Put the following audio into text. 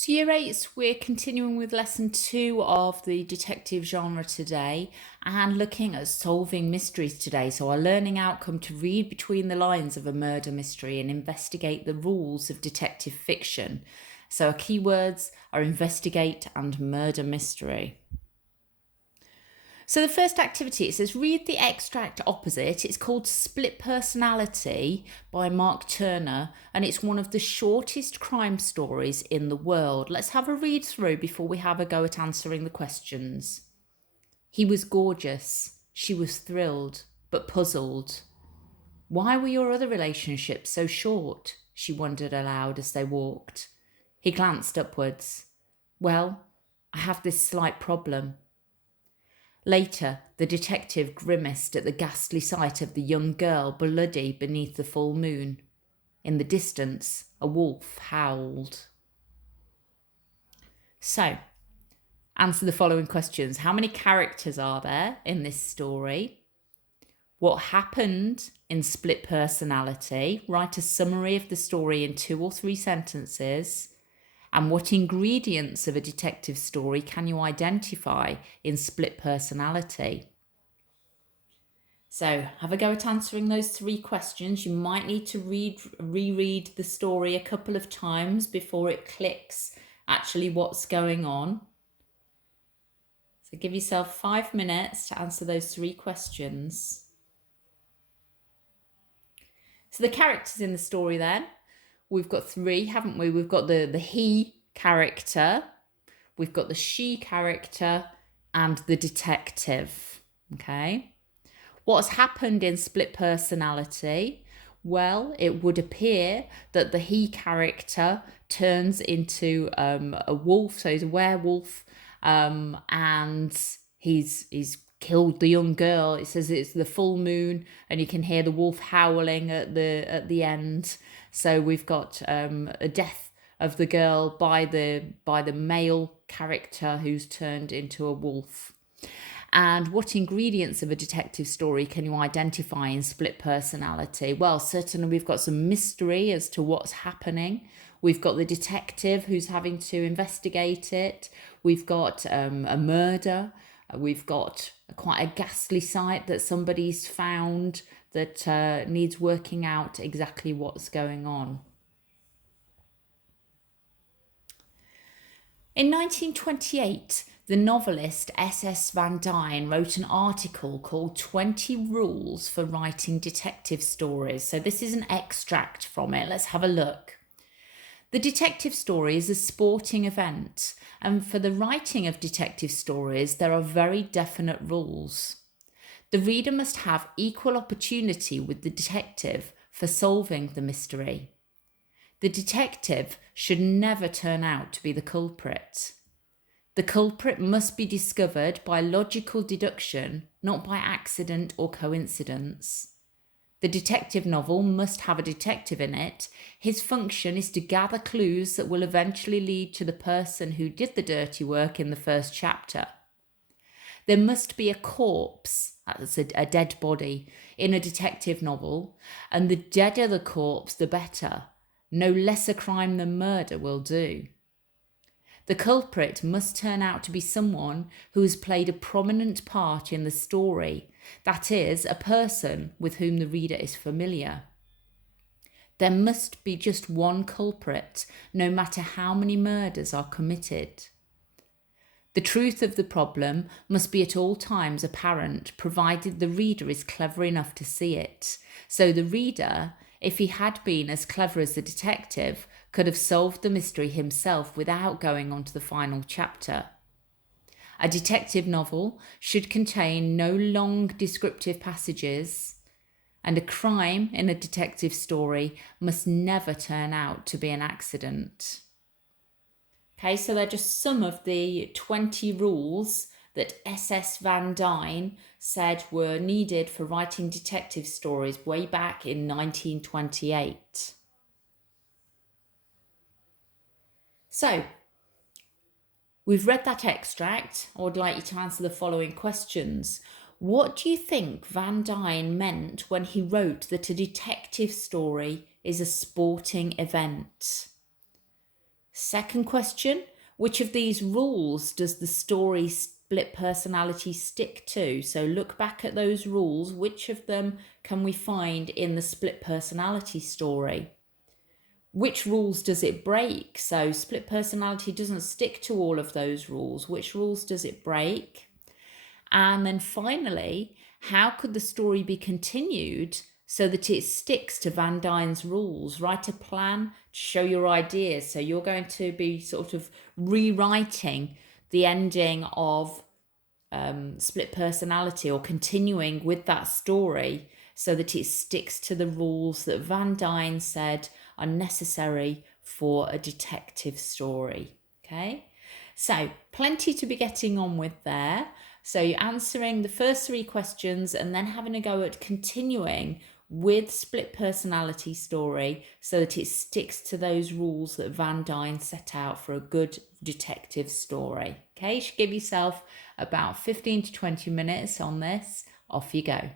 So Year 8, we're continuing with lesson 2 of the detective genre today and looking at solving mysteries today. So our learning outcome to read between the lines of a murder mystery and investigate the rules of detective fiction. So our keywords are investigate and murder mystery. So the first activity, it says read the extract opposite. It's called Split Personality by Mark Turner, and it's one of the shortest crime stories in the world. Let's have a read through before we have a go at answering the questions. He was gorgeous. She was thrilled, but puzzled. Why were your other relationships so short? She wondered aloud as they walked. He glanced upwards. Well, I have this slight problem. Later, the detective grimaced at the ghastly sight of the young girl bloody beneath the full moon. In the distance, a wolf howled. So, answer the following questions. How many characters are there in this story? What happened in Split Personality? Write a summary of the story in 2 or 3 sentences. And what ingredients of a detective story can you identify in Split Personality? So have a go at answering those 3 questions. You might need to reread the story a couple of times before it clicks actually what's going on. So give yourself 5 minutes to answer those 3 questions. So the characters in the story then, we've got 3, haven't we? We've got the he character, we've got the she character, and the detective, okay? What's happened in Split Personality? Well, it would appear that the he character turns into a wolf, so he's a werewolf, and he's killed the young girl. It says it's the full moon, and you can hear the wolf howling at the end. So we've got a death of the girl by the male character who's turned into a wolf. And what ingredients of a detective story can you identify in Split Personality? Well, certainly we've got some mystery as to what's happening. We've got the detective who's having to investigate it. We've got a murder. We've got quite a ghastly sight that somebody's found that needs working out exactly what's going on. In 1928, the novelist S.S. Van Dyne wrote an article called 20 Rules for Writing Detective Stories. So this is an extract from it. Let's have a look. The detective story is a sporting event, and for the writing of detective stories, there are very definite rules. The reader must have equal opportunity with the detective for solving the mystery. The detective should never turn out to be the culprit. The culprit must be discovered by logical deduction, not by accident or coincidence. The detective novel must have a detective in it. His function is to gather clues that will eventually lead to the person who did the dirty work in the first chapter. There must be a corpse, that's a dead body, in a detective novel, and the deader the corpse, the better. No lesser crime than murder will do. The culprit must turn out to be someone who has played a prominent part in the story, that is, a person with whom the reader is familiar. There must be just one culprit, no matter how many murders are committed. The truth of the problem must be at all times apparent, provided the reader is clever enough to see it. So the reader, if he had been as clever as the detective, could have solved the mystery himself without going on to the final chapter. A detective novel should contain no long descriptive passages, and a crime in a detective story must never turn out to be an accident. Okay, so they're just some of the 20 rules that S.S. Van Dyne said were needed for writing detective stories way back in 1928. So, we've read that extract. I would like you to answer the following questions. What do you think Van Dyne meant when he wrote that a detective story is a sporting event? Second question, which of these rules does the story split personality stick to? So look back at those rules. Which of them can we find in the split personality story? Which rules does it break? So split personality doesn't stick to all of those rules. Which rules does it break? And then finally, how could the story be continued so that it sticks to Van Dyne's rules? Write a plan to show your ideas. So you're going to be sort of rewriting the ending of split personality, or continuing with that story so that it sticks to the rules that Van Dyne said are necessary for a detective story. Okay, so plenty to be getting on with there. So you're answering the first 3 questions and then having a go at continuing with split personality story so that it sticks to those rules that Van Dyne set out for a good detective story. Okay, you should give yourself about 15 to 20 minutes on this. Off you go.